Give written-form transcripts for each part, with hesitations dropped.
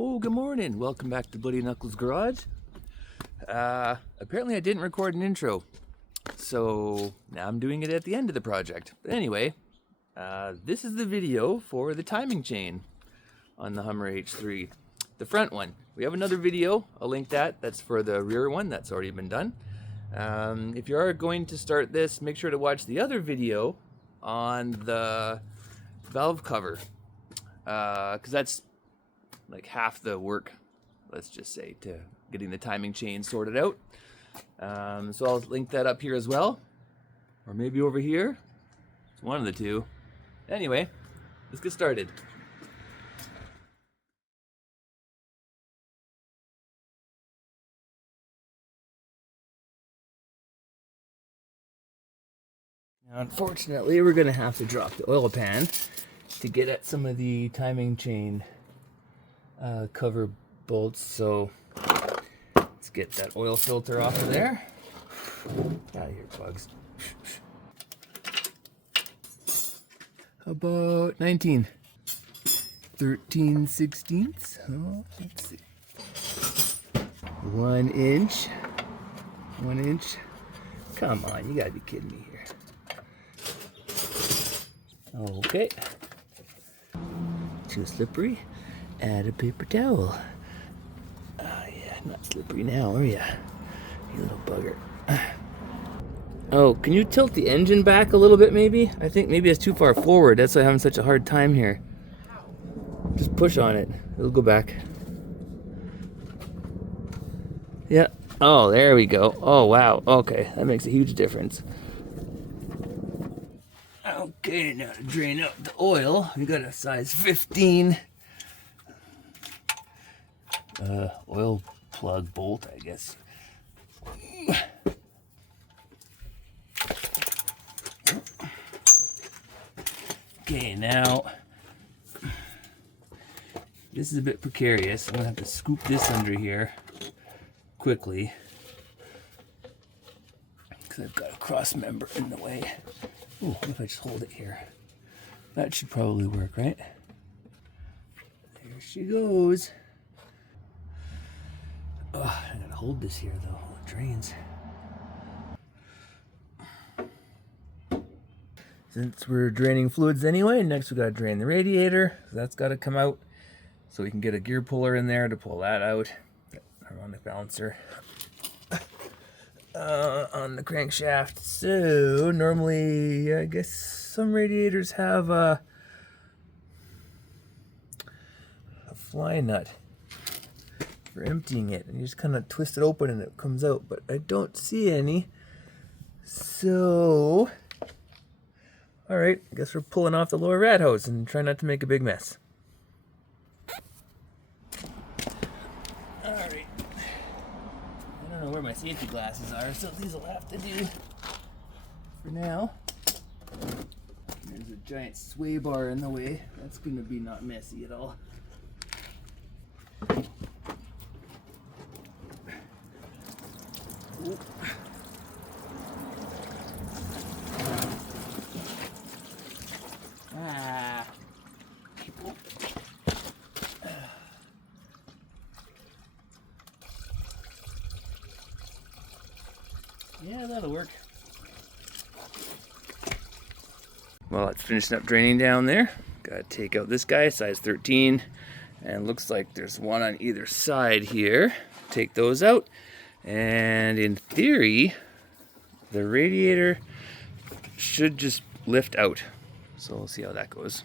Oh, good morning. Welcome back to Bloody Knuckles Garage. Apparently I didn't record an intro, so now I'm doing it at the end of the project. But anyway, this is the video for the timing chain on the Hummer H3. The front one. We have another video. I'll link that. That's for the rear one. That's already been done. If you are going to start this, make sure to watch the other video on the valve cover, because that's like half the work, let's just say, to getting the timing chain sorted out. So I'll link that up here as well, or maybe over here. It's one of the two. Anyway, let's get started. Now, unfortunately, we're gonna have to drop the oil pan to get at some of the timing chain cover bolts, so let's get that oil filter off of there. Out of here, bugs. About 19, 13 sixteenths. Oh, let's see. 1 inch. 1 inch. Come on, you gotta be kidding me here. Okay. Too slippery. Add a paper towel. Yeah, not slippery now, are ya? You little bugger. Oh, can you tilt the engine back a little bit maybe? I think maybe it's too far forward. That's why I'm having such a hard time here. Just push on it. It'll go back. Yeah. Oh, there we go. Oh, wow. Okay, that makes a huge difference. Okay, now to drain out the oil, we got a size 15 oil plug bolt, I guess. Okay, now this is a bit precarious. I'm gonna have to scoop this under here quickly because I've got a cross member in the way. Oh, what if I just hold it here? That should probably work, right? There she goes. Oh, I gotta hold this here though. It drains. Since we're draining fluids anyway, next we gotta drain the radiator. So that's gotta come out. So we can get a gear puller in there to pull that out. Harmonic balancer. On the crankshaft. So normally, I guess some radiators have a fly nut for emptying it, and you just kind of twist it open and it comes out, but I don't see any. So, all right, I guess we're pulling off the lower rad hose and try not to make a big mess. All right. I don't know where my safety glasses are, so these will have to do for now. There's a giant sway bar in the way. That's going to be not messy at all. Ooh. Ah. Yeah, that'll work. Well, it's finishing up draining down there. Gotta take out this guy, size 13. And looks like there's one on either side here. Take those out. And in theory, the radiator should just lift out. So we'll see how that goes.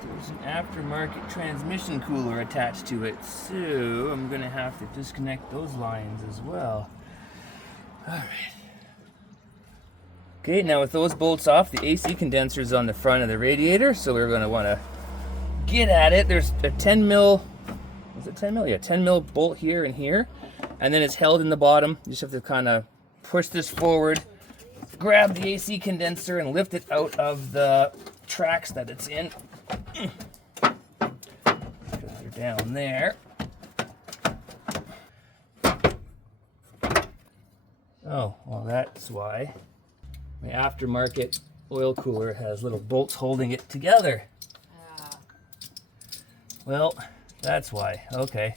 There's an aftermarket transmission cooler attached to it, so I'm gonna have to disconnect those lines as well. All right. Okay, now with those bolts off, the AC condenser is on the front of the radiator, so we're gonna wanna get at it. There's a 10 mil, is it 10 mil? Yeah, 10 mil bolt here and here. and then it's held in the bottom. You just have to kind of push this forward, grab the AC condenser and lift it out of the tracks that it's in. They're down there. Oh, well, that's why my aftermarket oil cooler has little bolts holding it together. Well, that's why. Okay.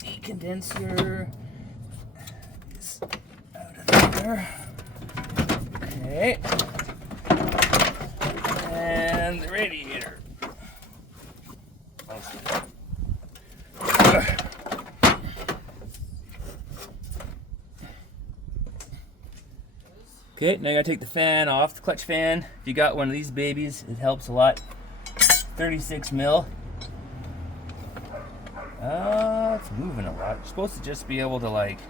The condenser is out of there. Okay. And the radiator. Okay, now you gotta take the fan off, the clutch fan. If you got one of these babies, it helps a lot. 36 mil. It's moving a lot. You're supposed to just be able to, like,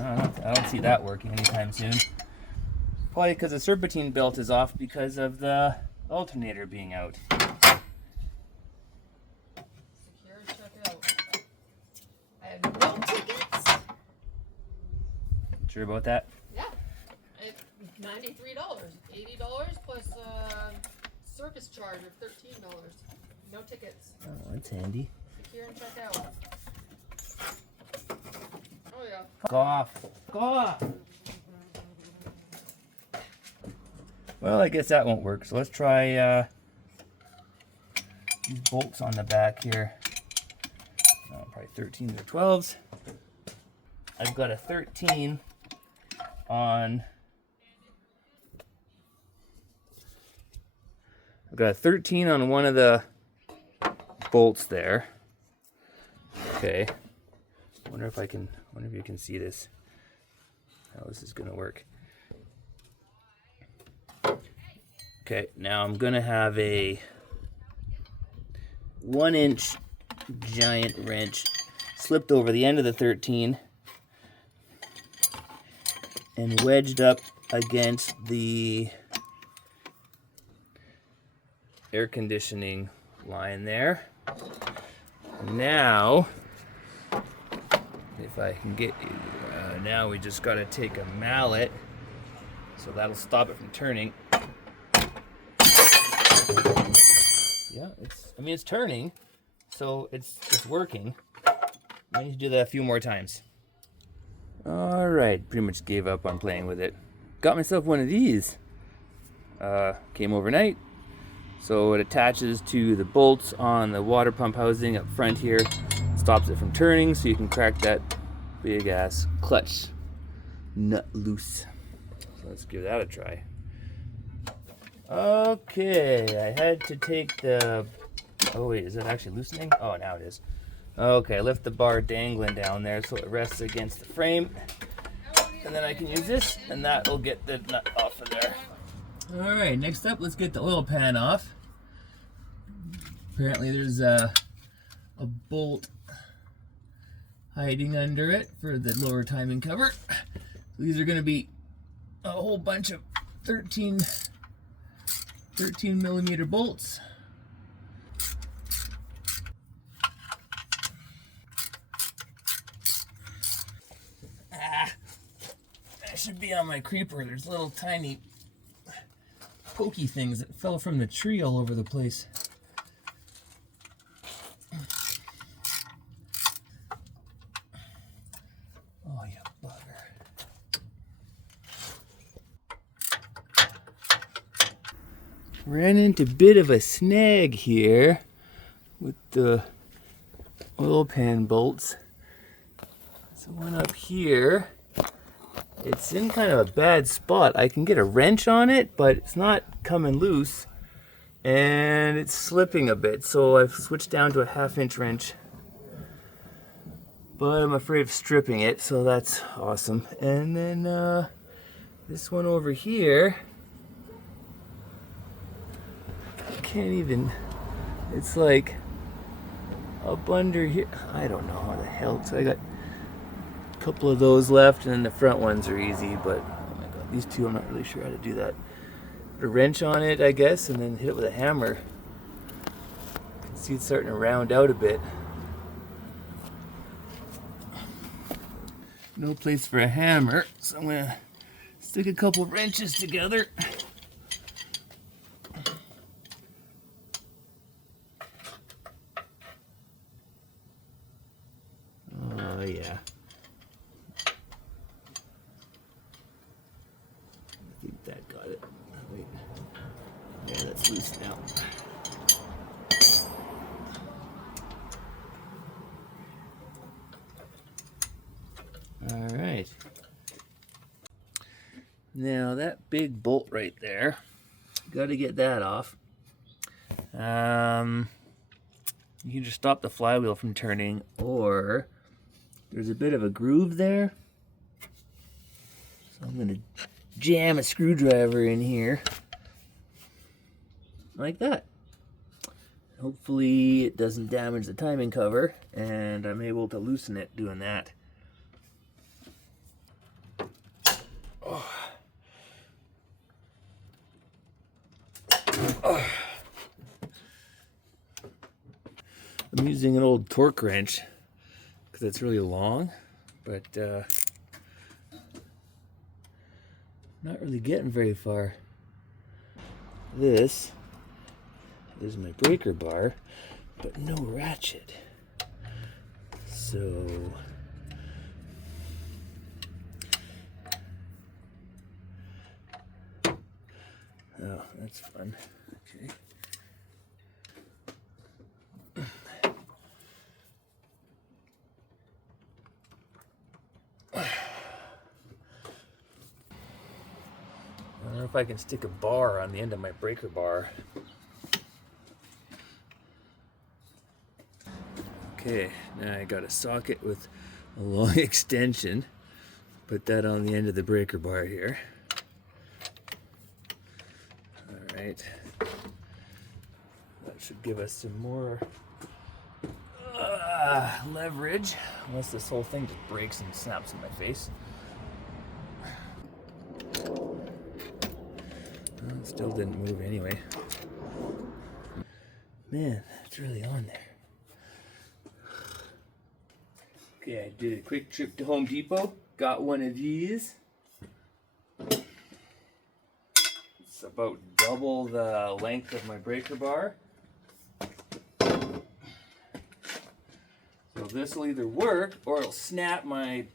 I don't see that working anytime soon. Probably because the serpentine belt is off because of the alternator being out. Secure and check out. I have no tickets. Sure about that? Yeah. It's $93. $80 plus service charge of $13. No tickets. Oh, that's handy. Secure and check out. Oh yeah. Go off. Go off. Well, I guess that won't work. So let's try these bolts on the back here. Oh, probably 13s or 12s. I've got a 13 on. I've got a 13 on one of the bolts there. Okay. Wonder if you can see this. How this is gonna work. Okay, now I'm gonna have a 1-inch giant wrench slipped over the end of the 13 and wedged up against the air conditioning line there. Now, if I can get, now we just gotta take a mallet, so that'll stop it from turning. Yeah, it's turning, so it's working. I need to do that a few more times. All right, pretty much gave up on playing with it. Got myself one of these. Came overnight. So it attaches to the bolts on the water pump housing up front here. Stops it from turning, so you can crack that big ass clutch nut loose. So let's give that a try. Okay, I had to take the, oh wait, is that actually loosening? Oh, now it is. Okay, I left the bar dangling down there so it rests against the frame. And then I can use this, and that'll get the nut off of there. All right, next up, let's get the oil pan off. Apparently there's a bolt hiding under it for the lower timing cover. These are gonna be a whole bunch of 13 millimeter bolts. That should be on my creeper. There's little tiny pokey things that fell from the tree all over the place. Oh, you bugger. Ran into a bit of a snag here with the oil pan bolts. So one up here. It's in kind of a bad spot. I can get a wrench on it, but it's not coming loose. And it's slipping a bit, so I've switched down to a 1/2-inch wrench. But I'm afraid of stripping it, so that's awesome. And then this one over here, I can't even, it's like up under here. I don't know how the hell, so I got couple of those left, and then the front ones are easy, but oh my god, these two I'm not really sure how to do that. Put a wrench on it, I guess, and then hit it with a hammer. You can see it's starting to round out a bit. no place for a hammer, so I'm gonna stick a couple wrenches together. Oh yeah. I think that got it. Wait. Yeah, that's loose now. All right. Now that big bolt right there, got to get that off. You can just stop the flywheel from turning, or there's a bit of a groove there. So I'm gonna jam a screwdriver in here, like that. Hopefully it doesn't damage the timing cover, and I'm able to loosen it doing that. Oh. Oh. I'm using an old torque wrench because it's really long, but not really getting very far. This is my breaker bar, but no ratchet. So oh, that's fun. Okay. I don't know if I can stick a bar on the end of my breaker bar. Okay, now I got a socket with a long extension. Put that on the end of the breaker bar here. All right. That should give us some more leverage, unless this whole thing just breaks and snaps in my face. Well, it still didn't move anyway. Man, it's really on there. Okay, I did a quick trip to Home Depot. Got one of these. It's about double the length of my breaker bar. So this will either work or it'll snap my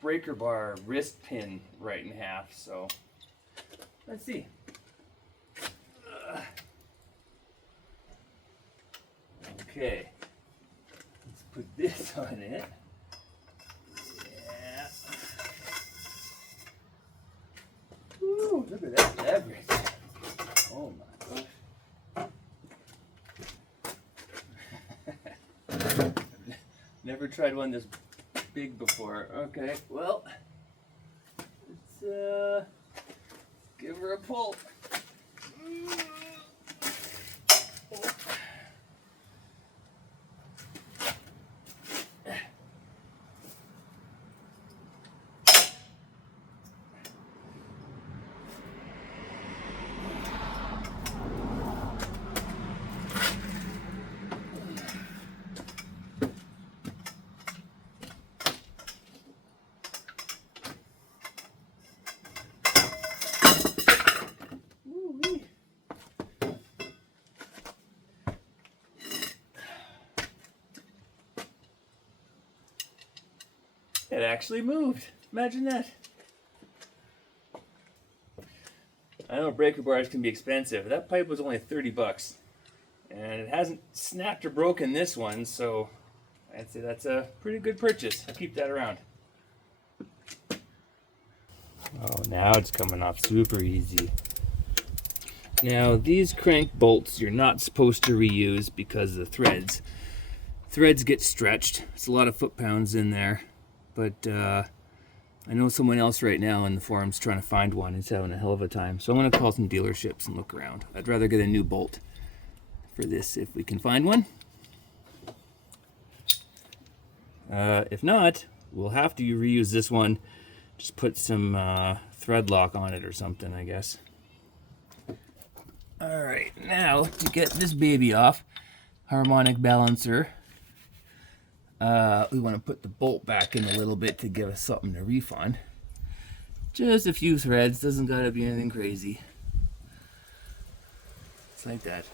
breaker bar wrist pin right in half. So let's see. Okay, let's put this on it. Yeah. Woo, look at that leverage. Oh my gosh. Never tried one this big before. Okay, well, let's give her a pull. It actually moved. Imagine that. I know breaker bars can be expensive. That pipe was only 30 bucks. And it hasn't snapped or broken this one, so I'd say that's a pretty good purchase. I'll keep that around. Oh, now it's coming off super easy. Now, these crank bolts you're not supposed to reuse because of the threads. Threads get stretched. It's a lot of foot-pounds in there. But I know someone else right now in the forums trying to find one. He's having a hell of a time. So I'm going to call some dealerships and look around. I'd rather get a new bolt for this if we can find one. If not, we'll have to reuse this one. Just put some thread lock on it or something, I guess. All right, now to get this baby off, harmonic balancer. we want to put the bolt back in a little bit to give us something to reef on. Just a few threads, doesn't gotta be anything crazy. It's like that.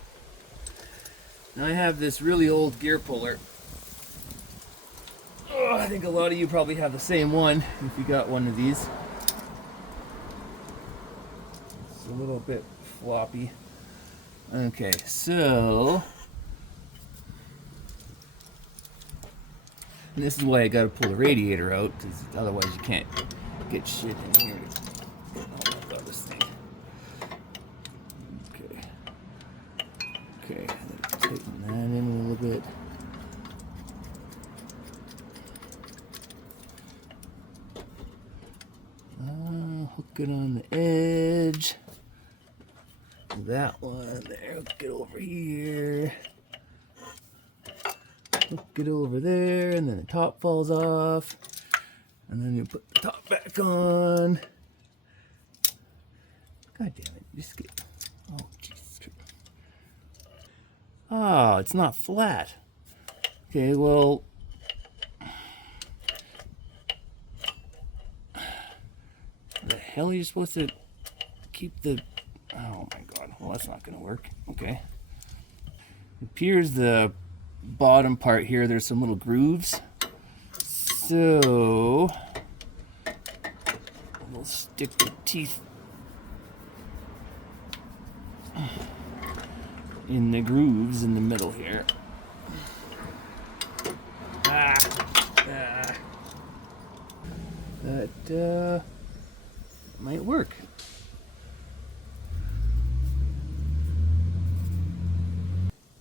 Now I have this really old gear puller. Oh, I think a lot of you probably have the same one if you got one of these. It's a little bit floppy. Okay, so and this is why I gotta pull the radiator out, because otherwise you can't get shit in here. Oh, about this thing. Okay. Okay, tighten that in a little bit. Hook it on the edge. That one there, hook it over here. Hook it over there, and then the top falls off. And then you put the top back on. God damn it, just get. Oh, Jesus. Oh, it's not flat. Okay, well. The hell are you supposed to keep the. Oh my god, well, that's not gonna work. Okay. It appears the bottom part here, there's some little grooves. So we'll stick the teeth in the grooves in the middle here. That might work.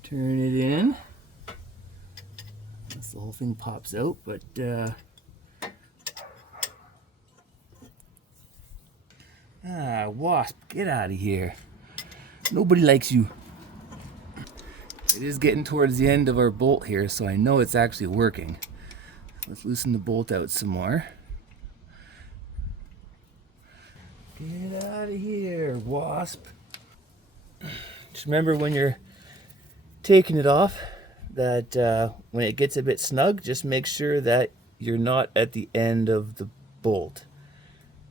Turn it in. The whole thing pops out, but wasp, get out of here. Nobody likes you. It is getting towards the end of our bolt here, so I know it's actually working. Let's loosen the bolt out some more. Get out of here, wasp. Just remember when you're taking it off, that when it gets a bit snug, just make sure that you're not at the end of the bolt.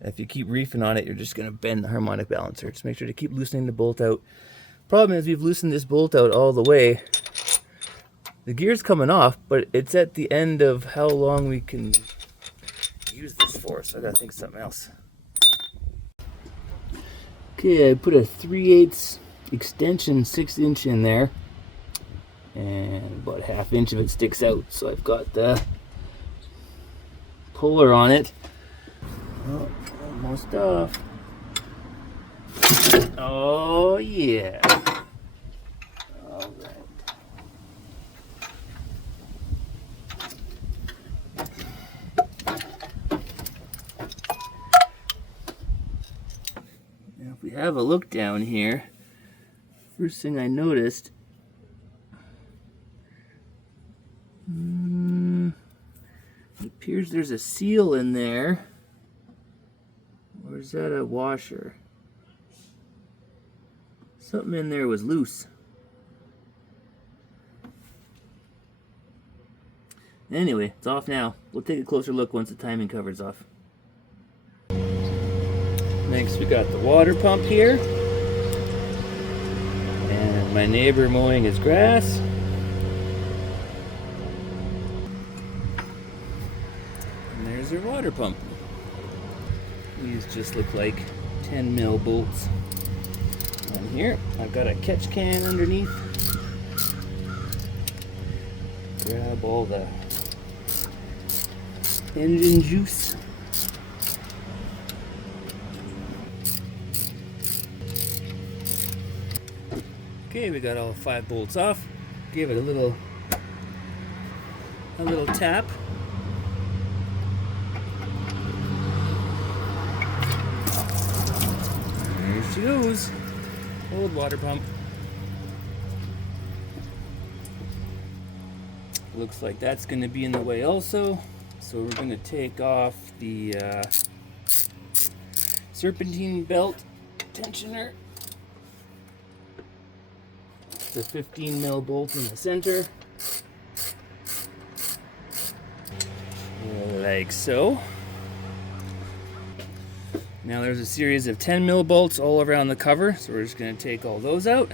If you keep reefing on it, you're just going to bend the harmonic balancer. Just make sure to keep loosening the bolt out. Problem is, we've loosened this bolt out all the way. The gear's coming off, but it's at the end of how long we can use this for, so I gotta think of something else. Okay, I put a 3/8 extension 6" in there, and about a ½ inch of it sticks out, so I've got the puller on it. Oh, almost off. Oh yeah. All right. Now if we have a look down here, first thing I noticed, it appears there's a seal in there. Or is that a washer? Something in there was loose. Anyway, it's off now. We'll take a closer look once the timing cover's off. Next, we got the water pump here. And my neighbor mowing his grass. And there's your water pump. These just look like 10 mil bolts. On here, I've got a catch can underneath. Grab all the engine juice. Okay, we got all 5 bolts off. Give it a little tap. There she goes. Old water pump. Looks like that's going to be in the way also. So we're going to take off the serpentine belt tensioner. The 15 mil bolt in the center. like so. Now there's a series of 10 mil bolts all around the cover, so we're just going to take all those out.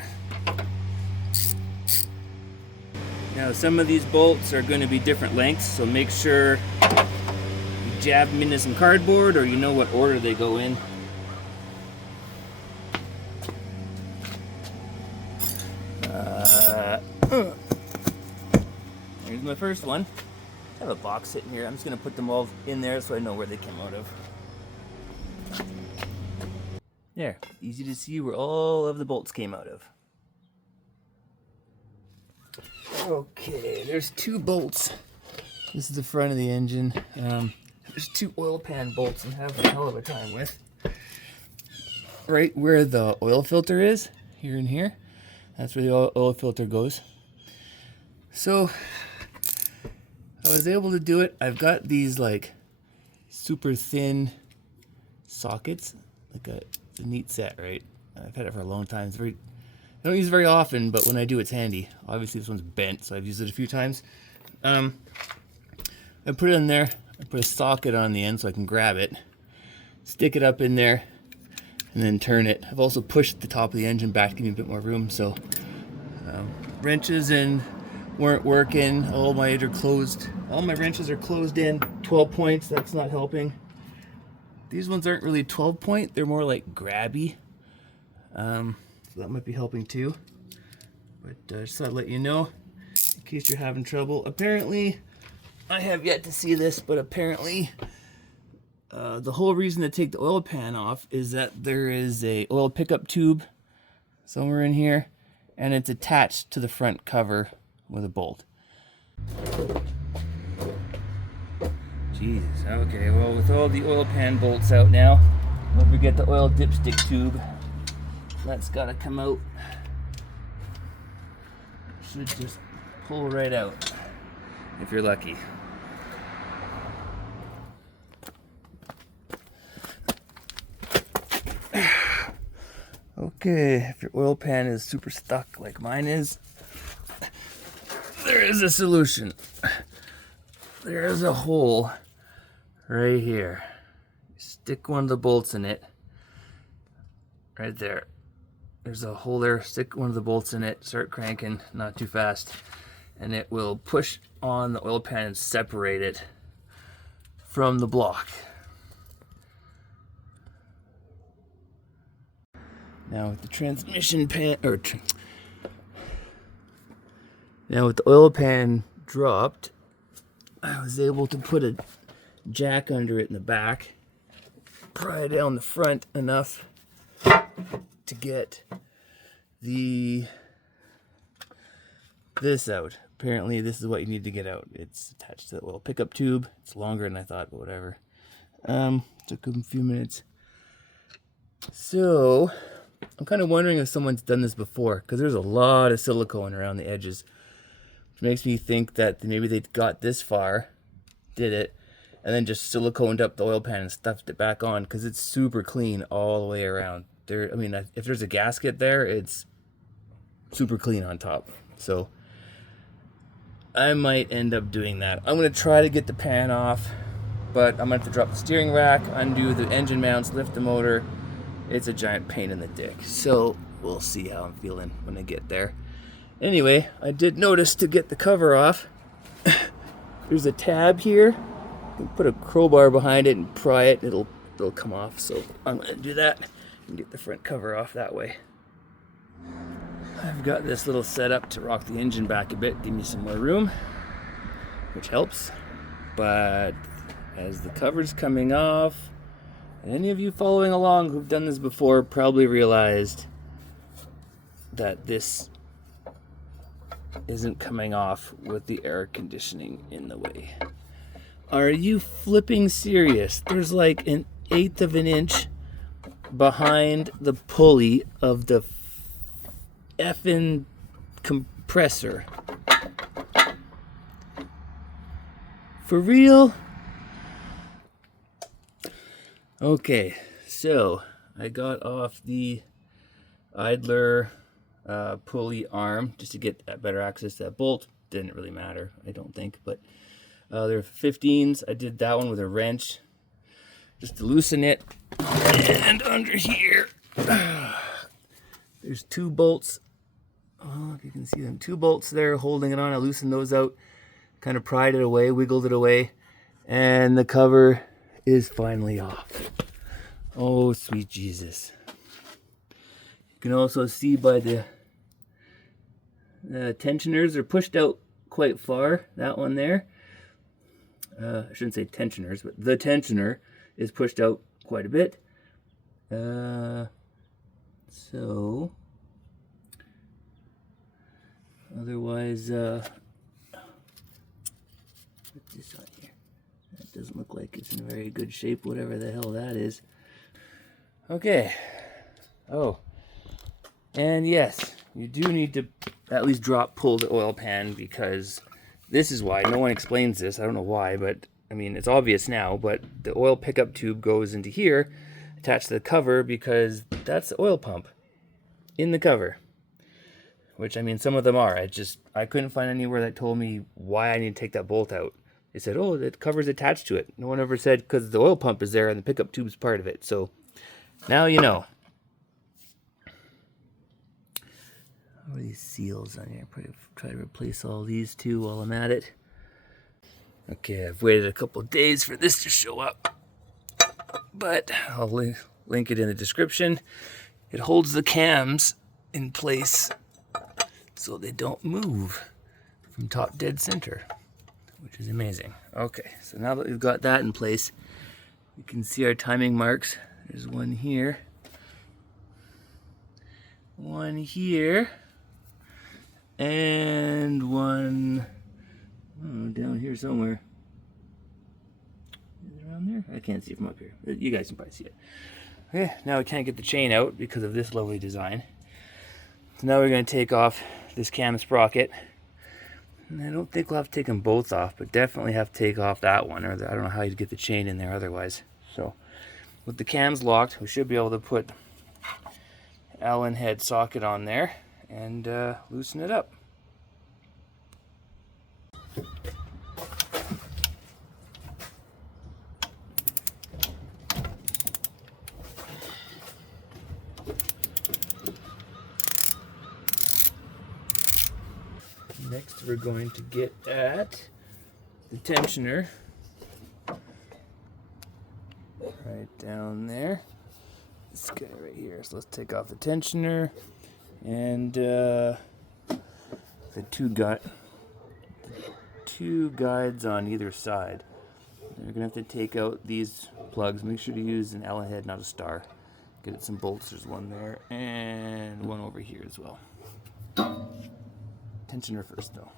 Now some of these bolts are going to be different lengths, so make sure you jab them into some cardboard or you know what order they go in. Here's my first one. I have a box sitting here. I'm just going to put them all in there so I know where they came out of. There, easy to see where all of the bolts came out of. Okay, there's 2 bolts. This is the front of the engine. There's 2 oil pan bolts I'm having a hell of a time with. Right where the oil filter is, here and here, that's where the oil filter goes. So, I was able to do it. I've got these like super thin sockets, like it's a neat set, right? I've had it for a long time. I don't use it very often, but when I do, it's handy. Obviously, this one's bent, so I've used it a few times. I put it in there. I put a socket on the end so I can grab it, stick it up in there, and then turn it. I've also pushed the top of the engine back to give me a bit more room. So wrenches weren't working. All my wrenches are closed in. 12 points. That's not helping. These ones aren't really 12 point. They're more like grabby. So that might be helping too. But just thought I'd let you know in case you're having trouble. Apparently, I have yet to see this, but apparently the whole reason to take the oil pan off is that there is a oil pickup tube somewhere in here, and it's attached to the front cover with a bolt. Jesus, okay, well, with all the oil pan bolts out now, don't forget the oil dipstick tube. That's gotta come out. Should just pull right out, if you're lucky. Okay, if your oil pan is super stuck like mine is, there is a solution. There is a hole right here. Stick one of the bolts in it. Right there. There's a hole there. Stick one of the bolts in it. Start cranking, not too fast. And it will push on the oil pan and separate it from the block. Now with the transmission pan, now with the oil pan dropped, I was able to put a jack under it in the back, pry it down the front enough to get this out. Apparently this is what you need to get out. It's attached to the oil pickup tube. It's longer than I thought, but whatever. Took a few minutes. So I'm kind of wondering if someone's done this before, because there's a lot of silicone around the edges, which makes me think that maybe they got this far, did it, and then just siliconed up the oil pan and stuffed it back on, because it's super clean all the way around. I mean, if there's a gasket there, it's super clean on top. So I might end up doing that. I'm going to try to get the pan off, but I'm going to have to drop the steering rack, undo the engine mounts, lift the motor. It's a giant pain in the dick. So we'll see how I'm feeling when I get there. Anyway, I did notice to get the cover off, there's a tab here. You can put a crowbar behind it and pry it. It'll come off. So I'm going to do that and get the front cover off that way. I've got this little setup to rock the engine back a bit, give me some more room, which helps. But as the cover's coming off, any of you following along who've done this before probably realized that this isn't coming off with the air conditioning in the way. Are you flipping serious? There's like 1/8 of an inch behind the pulley of the effing compressor. For real? Okay, so I got off the idler pulley arm just to get better access to that bolt. Didn't really matter, I don't think, but They're 15s. I did that one with a wrench just to loosen it. And under here, there's 2 bolts. Oh, if you can see them, 2 bolts there holding it on. I loosened those out, kind of pried it away, wiggled it away, and the cover is finally off. Oh, sweet Jesus. You can also see by the tensioners are pushed out quite far. That one there. I shouldn't say tensioners, but the tensioner is pushed out quite a bit. So otherwise, what's this on here? That doesn't look like it's in very good shape, whatever the hell that is. Okay. Oh, and yes, you do need to at least pull the oil pan, because this is why. No one explains this. I don't know why, but I mean, it's obvious now, but the oil pickup tube goes into here, attached to the cover, because that's the oil pump in the cover. Which, I mean, some of them are. I couldn't find anywhere that told me why I need to take that bolt out. They said, oh, the cover's attached to it. No one ever said because the oil pump is there and the pickup tube's part of it. So now you know. What are these seals on here? Try to replace all these too while I'm at it. Okay, I've waited a couple of days for this to show up, but I'll link it in the description. It holds the cams in place so they don't move from top dead center, which is amazing. Okay, so now that we've got that in place, you can see our timing marks. There's one here, one here, and one down here somewhere. Is it around there? I can't see it from up here. You guys can probably see it. Okay, now we can't get the chain out because of this lovely design. So now we're going to take off this cam sprocket. And I don't think we'll have to take them both off, but definitely have to take off that one, or I don't know how you'd get the chain in there otherwise. So with the cams locked, we should be able to put Allen head socket on there and loosen it up. Next, we're going to get at the tensioner right down there. This guy right here. So let's take off the tensioner and the two guides on either side. You're gonna have to take out these plugs. Make sure to use an Allen head, not a star. Get it some bolts. There's one there and one over here as well. Tensioner first though.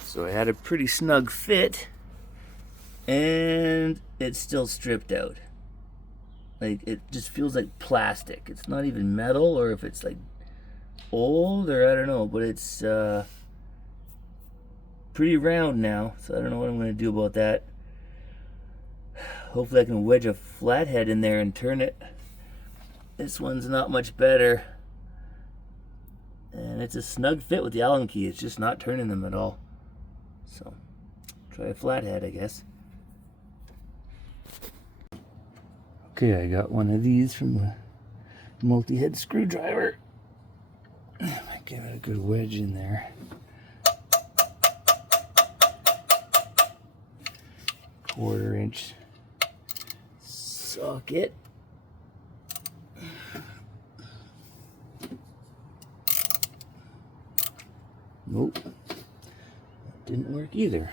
So I had a pretty snug fit and it's still stripped out. Like, it just feels like plastic. It's not even metal, or if it's like old, or I don't know, but it's pretty round now, so I don't know what I'm going to do about that. Hopefully I can wedge a flathead in there and turn it. This one's not much better. And it's a snug fit with the Allen key. It's just not turning them at all. So, try a flathead, I guess. Okay, I got one of these from the multi-head screwdriver. Might give it a good wedge in there. Quarter-inch socket. Nope, that didn't work either.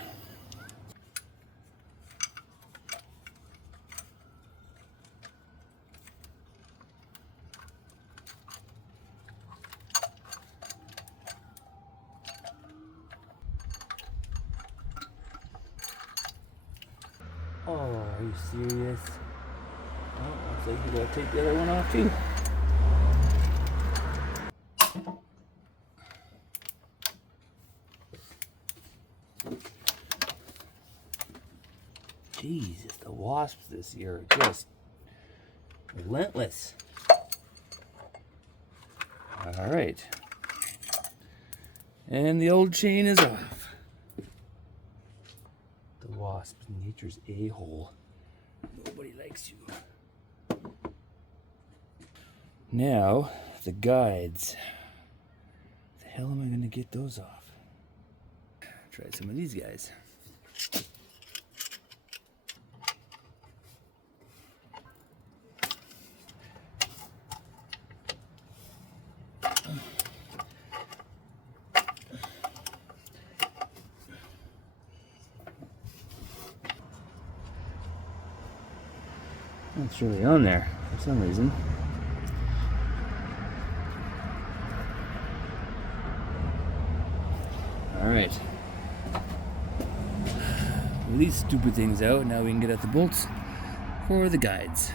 Oh, are you serious? Oh, looks like you gotta take the other one off too. Jesus, the wasps this year are just relentless. All right. And the old chain is off. wasp, nature's a-hole. Nobody likes you. Now, the guides. The hell am I gonna get those off? Try some of these guys. It's really on there for some reason. Alright. With these stupid things out, now we can get at the bolts for the guides.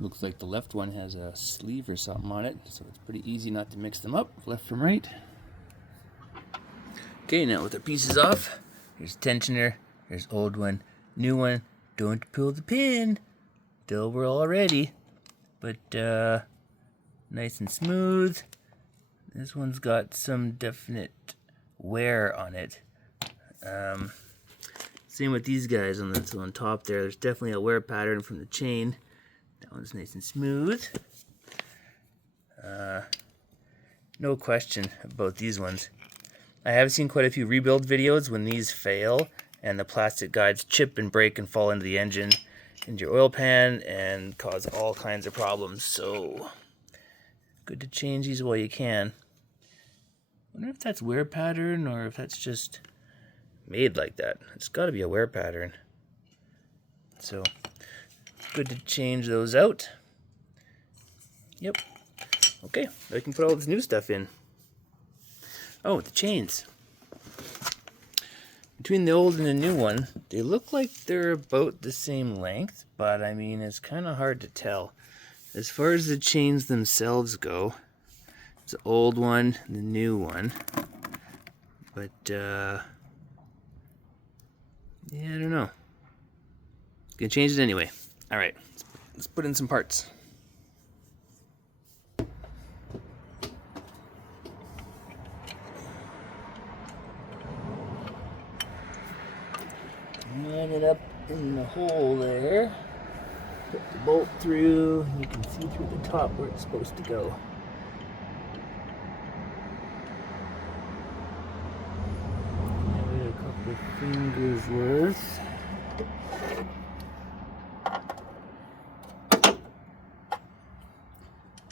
Looks like the left one has a sleeve or something on it, so it's pretty easy not to mix them up, left from right. Okay, now with the pieces off, here's tensioner, there's old one, new one. Don't pull the pin till we're all ready. But nice and smooth. This one's got some definite wear on it. Same with these guys on the on top there. There's definitely a wear pattern from the chain. That one's nice and smooth. No question about these ones. I have seen quite a few rebuild videos when these fail and the plastic guides chip and break and fall into the engine, into your oil pan, and cause all kinds of problems. So, good to change these while you can. I wonder if that's wear pattern or if that's just made like that. It's got to be a wear pattern. So, good to change those out. Yep. Okay, I can put all this new stuff in. Oh, the chains. Between the old and the new one, they look like they're about the same length, but I mean, it's kind of hard to tell. As far as the chains themselves go, it's the old one, the new one. But, yeah, I don't know. Gonna change it anyway. Alright, let's put in some parts. Line it up in the hole there. Put the bolt through. You can see through the top where it's supposed to go. Give it a couple of fingers worth.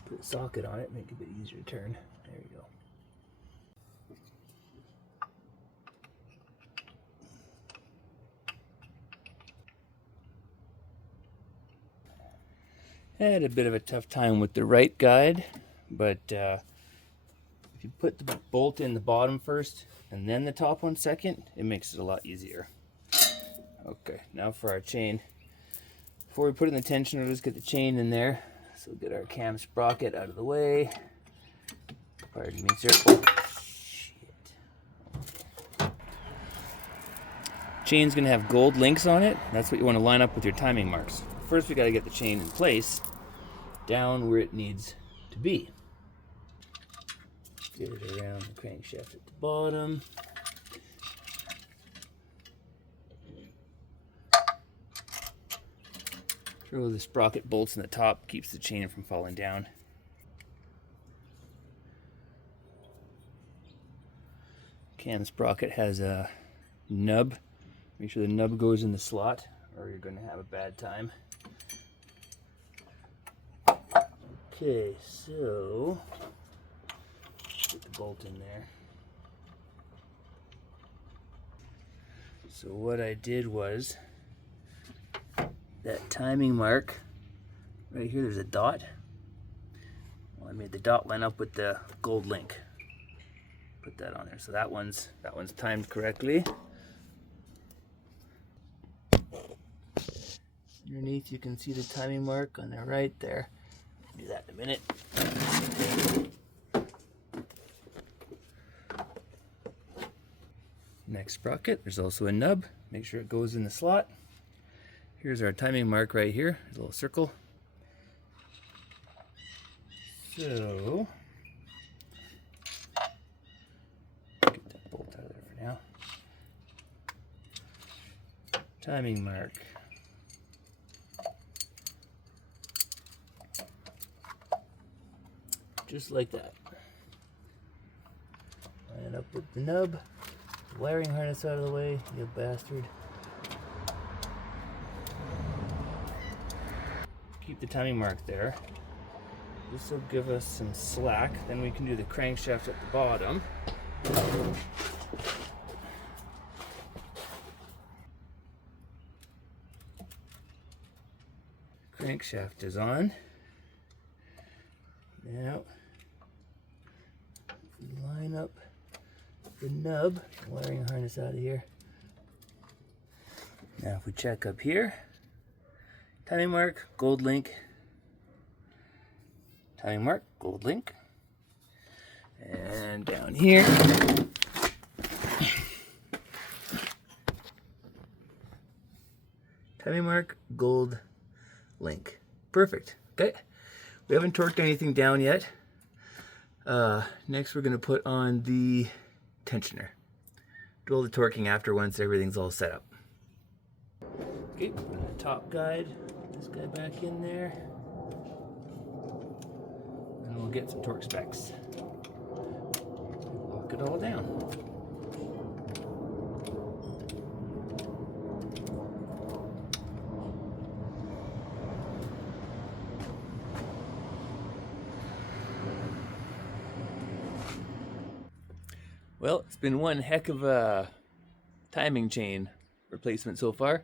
Put a socket on it, make it a bit easier to turn. There you go. I had a bit of a tough time with the right guide, but if you put the bolt in the bottom first and then the top one second, it makes it a lot easier. Okay, now for our chain. Before we put in the tensioner, let's get the chain in there. So we'll get our cam sprocket out of the way. Pardon me, sir. Oh, shit. Chain's gonna have gold links on it. That's what you want to line up with your timing marks. First, we got to get the chain in place, down where it needs to be. Get it around the crankshaft at the bottom. Throw the sprocket bolts in the top, keeps the chain from falling down. Cam sprocket has a nub. Make sure the nub goes in the slot, or you're going to have a bad time. Okay, so put the bolt in there. So what I did was, that timing mark right here, there's a dot. Well, I made the dot line up with the gold link. Put that on there. So that one's timed correctly. Underneath you can see the timing mark on the right there. Do that in a minute. Next sprocket, there's also a nub. Make sure it goes in the slot. Here's our timing mark right here, a little circle. So, get that bolt out of there for now. Timing mark. Just like that. Line it up with the nub. Wiring harness out of the way, you bastard. Keep the timing mark there. This will give us some slack. Then we can do the crankshaft at the bottom. Crankshaft is on. Now, we line up the nub, wiring harness out of here. Now if we check up here, timing mark, gold link. Timing mark, gold link. And down here, timing mark, gold link. Perfect. Okay. We haven't torqued anything down yet. Next we're going to put on the tensioner. Do all the torquing after once everything's all set up. Okay, put the top guide, this guy back in there. And we'll get some torque specs. Lock it all down. Well, it's been one heck of a timing chain replacement so far.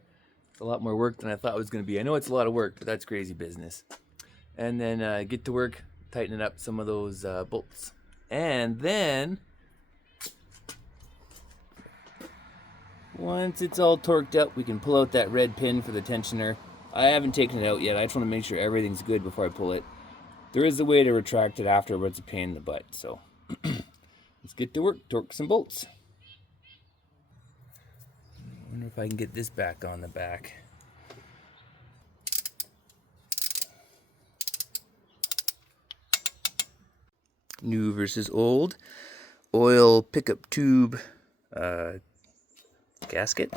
It's a lot more work than I thought it was going to be. I know it's a lot of work, but that's crazy business. And then get to work tightening up some of those bolts. And then, once it's all torqued up, we can pull out that red pin for the tensioner. I haven't taken it out yet. I just want to make sure everything's good before I pull it. There is a way to retract it after, but it's a pain in the butt, so... Let's get to work, torque some bolts. I wonder if I can get this back on the back. New versus old. Oil pickup tube gasket.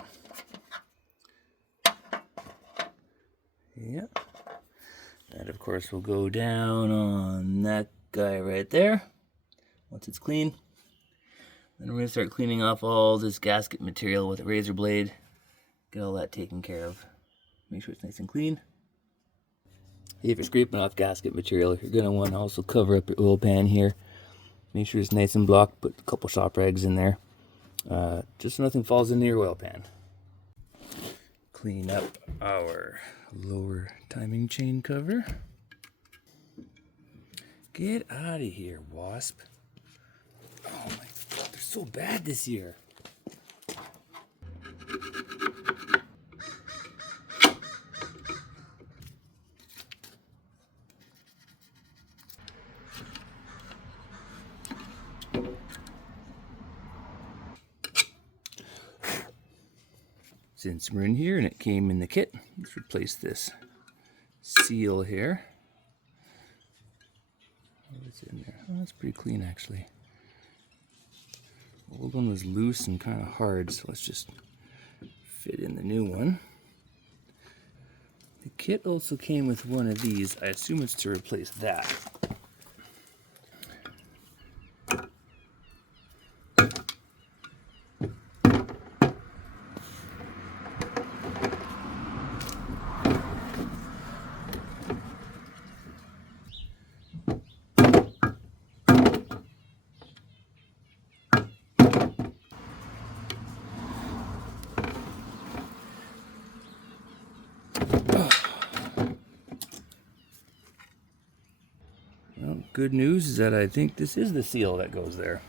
Yep. That of course will go down on that guy right there once it's clean. Then we're going to start cleaning off all this gasket material with a razor blade. Get all that taken care of. Make sure it's nice and clean. If you're scraping off gasket material, you're going to want to also cover up your oil pan here. Make sure it's nice and blocked. Put a couple shop rags in there. Just so nothing falls into your oil pan. Clean up our lower timing chain cover. Get out of here, wasp. Oh my God, they're so bad this year. Since we're in here and it came in the kit, let's replace this seal here. What's in there? Oh, that's pretty clean actually. The old one was loose and kind of hard, so let's just fit in the new one. The kit also came with one of these. I assume it's to replace that. Well, good news is that I think this is the seal that goes there.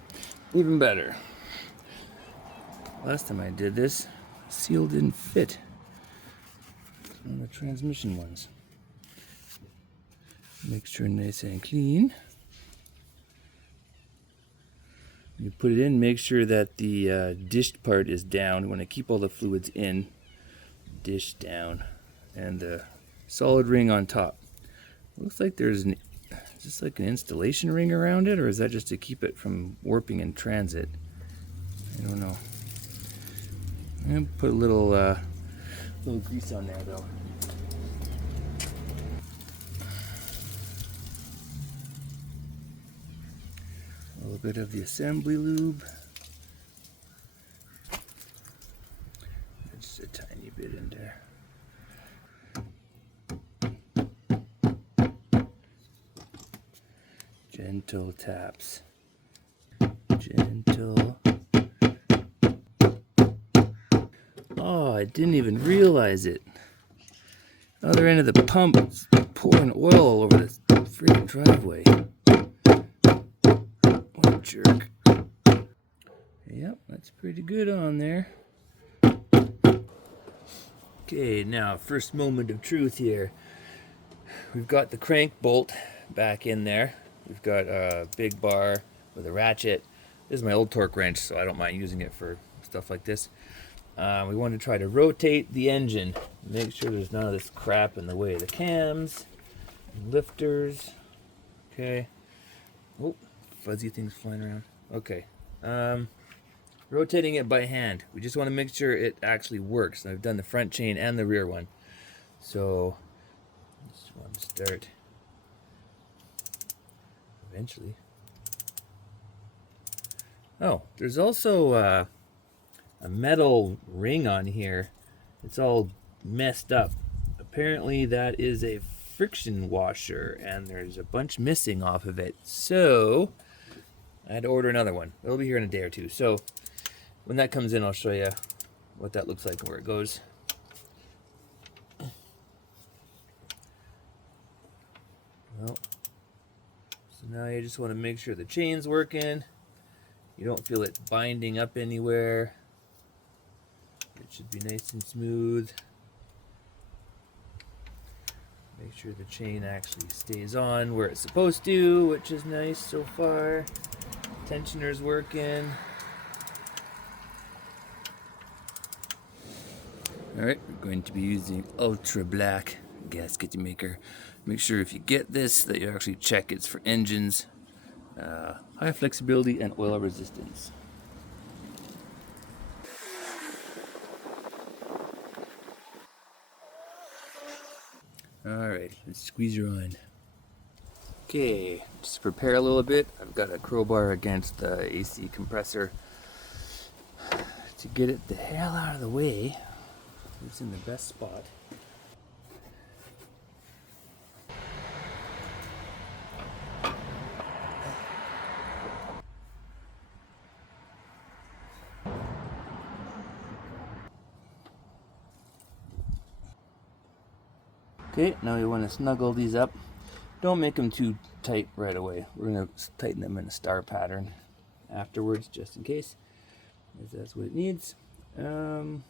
Even better. Last time I did this, the seal didn't fit. It's one of the transmission ones. Make sure nice and clean. You put it in, make sure that the dished part is down. You want to keep all the fluids in, dish down, and the solid ring on top. Looks like there's just like an installation ring around it, or is that just to keep it from warping in transit? I don't know. I'm gonna put a little grease on there though. A little bit of the assembly lube. Just a tiny bit in there. Gentle taps. Gentle. Oh, I didn't even realize it. Other end of the pump is pouring oil all over this freaking driveway. What a jerk. Yep, that's pretty good on there. Okay, now first moment of truth here. We've got the crank bolt back in there. We've got a big bar with a ratchet. This is my old torque wrench, so I don't mind using it for stuff like this. We want to try to rotate the engine. Make sure there's none of this crap in the way. The cams, lifters. Okay. Oh, fuzzy things flying around. Okay. Rotating it by hand. We just want to make sure it actually works. I've done the front chain and the rear one. So, just want to start eventually. Oh, there's also a metal ring on here. It's all messed up. Apparently that is a friction washer and there's a bunch missing off of it. So I had to order another one. It'll be here in a day or two. So when that comes in, I'll show you what that looks like and where it goes. Well, so now you just want to make sure the chain's working. You don't feel it binding up anywhere. It should be nice and smooth. Make sure the chain actually stays on where it's supposed to, which is nice so far. Tensioner's working. Alright, we're going to be using Ultra Black gasket maker. Make sure if you get this that you actually check it's for engines, high flexibility and oil resistance. Alright, let's squeeze her on. Okay, just to prepare a little bit, I've got a crowbar against the AC compressor to get it the hell out of the way. It's in the best spot. Okay, now we want to snuggle these up. Don't make them too tight right away. We're going to tighten them in a star pattern afterwards, just in case, as that's what it needs. You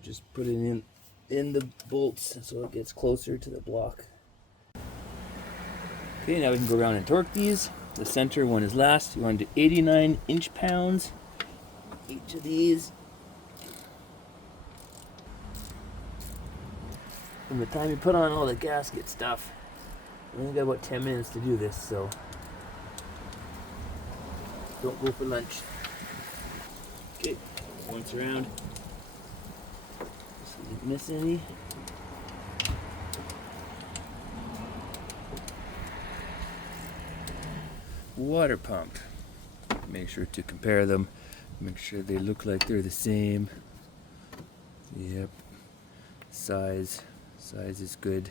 just put it in the bolts so it gets closer to the block. Okay, now we can go around and torque these. The center one is last. You want to do 89 inch-pounds each of these. From the time you put on all the gasket stuff, we only got about 10 minutes to do this, so don't go for lunch. Okay, once around. So you didn't miss any. Water pump. Make sure to compare them. Make sure they look like they're the same. Yep. Size is good.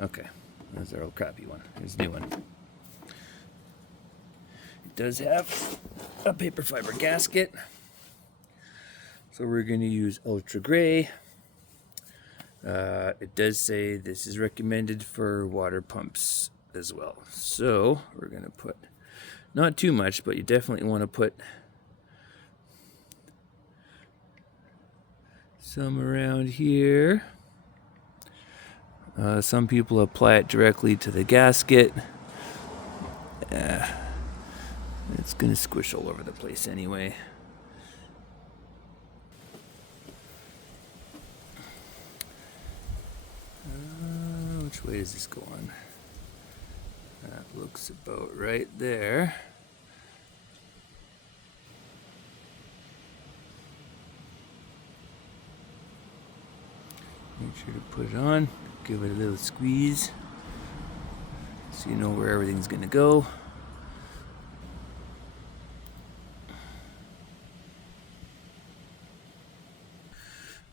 Okay, that's our old crappy one. Here's the new one. It does have a paper fiber gasket, so we're going to use Ultra Gray. It does say this is recommended for water pumps as well, so we're going to put not too much, but you definitely want to put some around here. Some people apply it directly to the gasket. It's gonna squish all over the place anyway. Which way does this go on? That looks about right there. Make sure to put it on, give it a little squeeze so you know where everything's gonna go.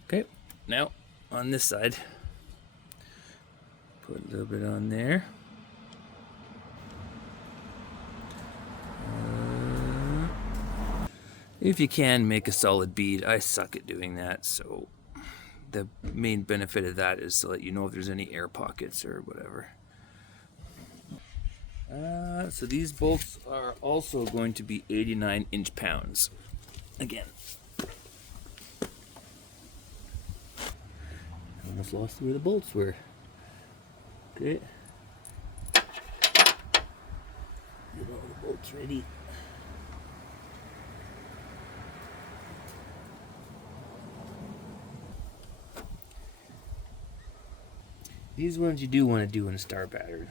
Okay, now on this side, put a little bit on there. If you can, make a solid bead. I suck at doing that, so the main benefit of that is to let you know if there's any air pockets or whatever. So these bolts are also going to be 89 inch-pounds. Again. I almost lost where the bolts were. Okay. Get all the bolts ready. These ones you do want to do in a star pattern.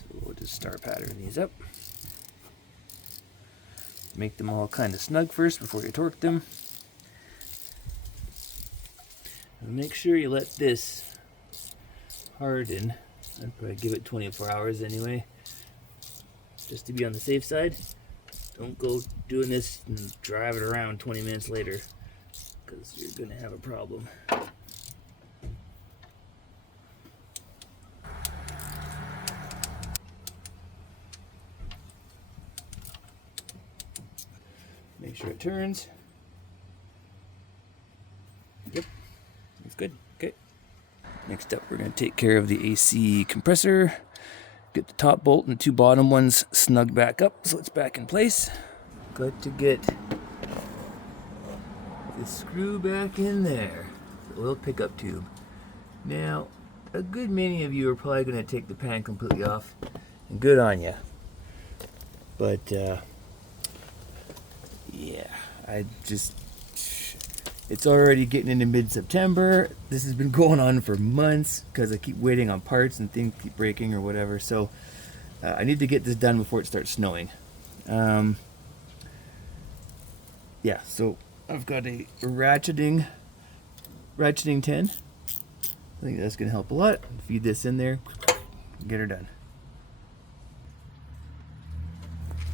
So we'll just star pattern these up. Make them all kind of snug first before you torque them. And make sure you let this harden. I'd probably give it 24 hours anyway, just to be on the safe side. Don't go doing this and drive it around 20 minutes later, because you're going to have a problem. Make sure it turns. Yep, it's good. Okay. Next up, we're going to take care of the AC compressor. Get the top bolt and the two bottom ones snug back up so it's back in place. Got to get the screw back in there. The oil pickup tube. Now, a good many of you are probably going to take the pan completely off, and good on you. But yeah, it's already getting into mid-September. This has been going on for months because I keep waiting on parts and things keep breaking or whatever. So I need to get this done before it starts snowing. Yeah, so I've got a ratcheting 10. I think that's gonna help a lot. Feed this in there, get her done.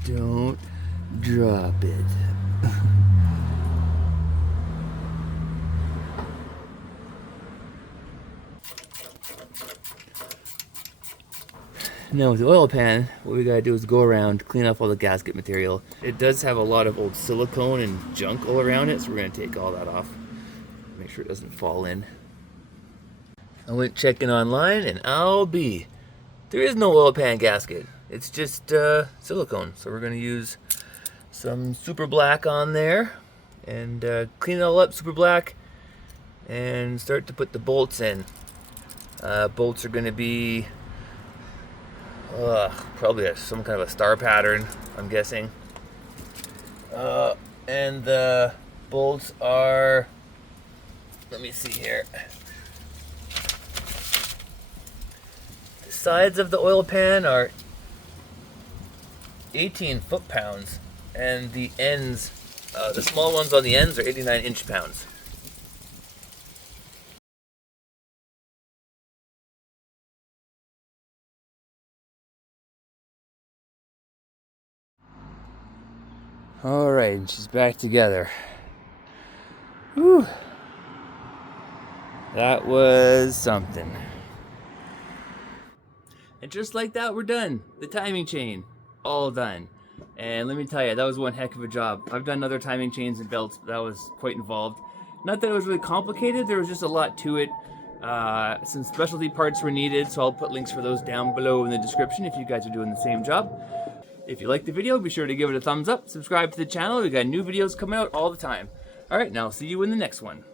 Don't drop it. Now with the oil pan, what we gotta do is go around, clean off all the gasket material. It does have a lot of old silicone and junk all around it, so we're gonna take all that off. Make sure it doesn't fall in. I went checking online and there is no oil pan gasket. It's just silicone. So we're gonna use some super black on there and clean it all up, super black, and start to put the bolts in. Bolts are gonna be probably some kind of a star pattern, I'm guessing. And the bolts are, let me see here. The sides of the oil pan are 18 foot-pounds, and the ends, the small ones on the ends are 89 inch-pounds. All right, and she's back together. Whew. That was something. And just like that, we're done. The timing chain, all done. And let me tell you, that was one heck of a job. I've done other timing chains and belts, but that was quite involved. Not that it was really complicated, there was just a lot to it. Some specialty parts were needed, so I'll put links for those down below in the description if you guys are doing the same job. If you liked the video, be sure to give it a thumbs up, subscribe to the channel. We got new videos coming out all the time. All right, now I'll see you in the next one.